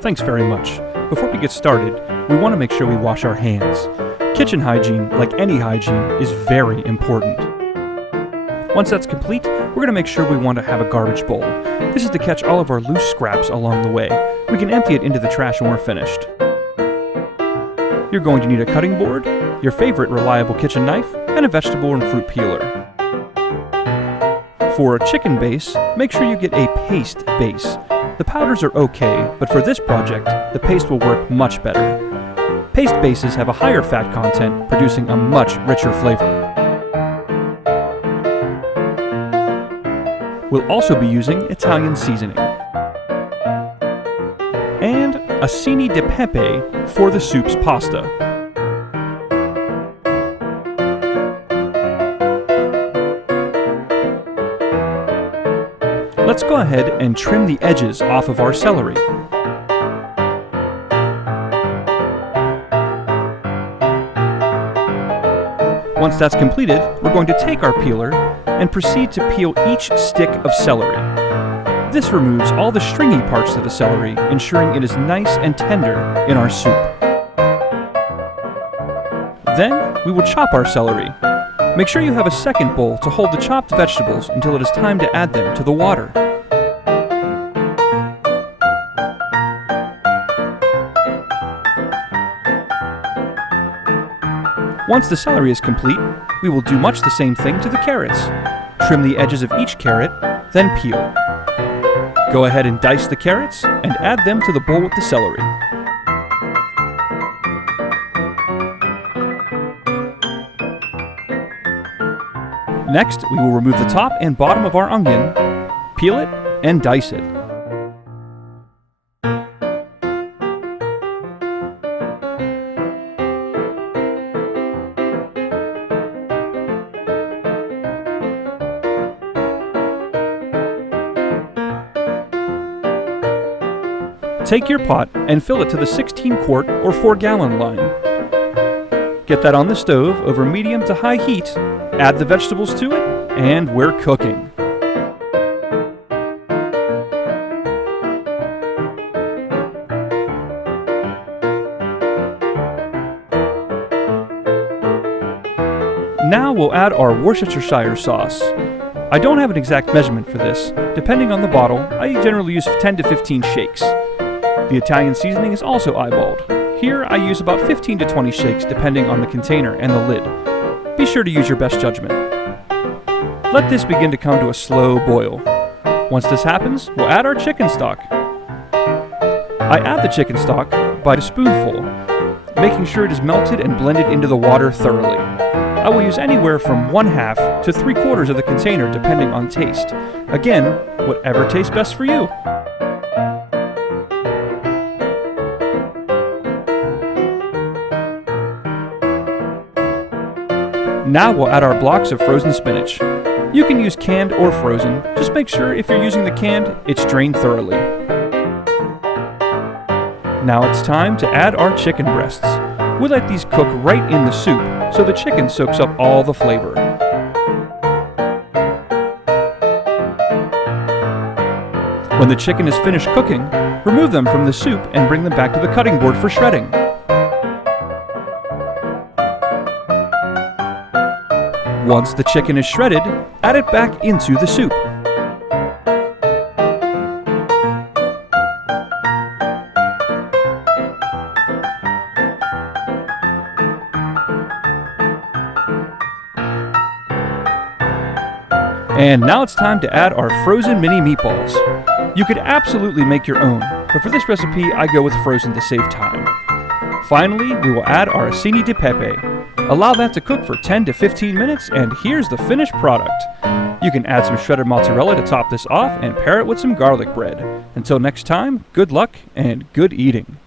Thanks very much. Before we get started, we want to make sure we wash our hands. Kitchen hygiene, like any hygiene, is very important. Once that's complete, we're going to make sure we want to have a garbage bowl. This is to catch all of our loose scraps along the way. We can empty it into the trash when we're finished. You're going to need a cutting board, your favorite reliable kitchen knife, and a vegetable and fruit peeler. For a chicken base, make sure you get a paste base. The powders are okay, but for this project, the paste will work much better. Paste bases have a higher fat content, producing a much richer flavor. We'll also be using Italian seasoning. And acini di pepe for the soup's pasta. Let's go ahead and trim the edges off of our celery. Once that's completed, we're going to take our peeler and proceed to peel each stick of celery. This removes all the stringy parts of the celery, ensuring it is nice and tender in our soup. Then, we will chop our celery. Make sure you have a second bowl to hold the chopped vegetables until it is time to add them to the water. Once the celery is complete, we will do much the same thing to the carrots. Trim the edges of each carrot, then peel. Go ahead and dice the carrots and add them to the bowl with the celery. Next, we will remove the top and bottom of our onion, peel it, and dice it. Take your pot and fill it to the 16-quart or 4-gallon line. Get that on the stove over medium to high heat, add the vegetables to it, and we're cooking. Now we'll add our Worcestershire sauce. I don't have an exact measurement for this. Depending on the bottle, I generally use 10 to 15 shakes. The Italian seasoning is also eyeballed. Here I use about 15 to 20 shakes depending on the container and the lid. Be sure to use your best judgment. Let this begin to come to a slow boil. Once this happens, we'll add our chicken stock. I add the chicken stock by a spoonful, making sure it is melted and blended into the water thoroughly. I will use anywhere from 1/2 to 3/4 of the container depending on taste. Again, whatever tastes best for you. Now we'll add our blocks of frozen spinach. You can use canned or frozen. Just make sure if you're using the canned, it's drained thoroughly. Now it's time to add our chicken breasts. We'll let these cook right in the soup so the chicken soaks up all the flavor. When the chicken is finished cooking, remove them from the soup and bring them back to the cutting board for shredding. Once the chicken is shredded, add it back into the soup. And now it's time to add our frozen mini meatballs. You could absolutely make your own, but for this recipe I go with frozen to save time. Finally, we will add our acini di pepe. Allow that to cook for 10 to 15 minutes, and here's the finished product. You can add some shredded mozzarella to top this off and pair it with some garlic bread. Until next time, good luck and good eating.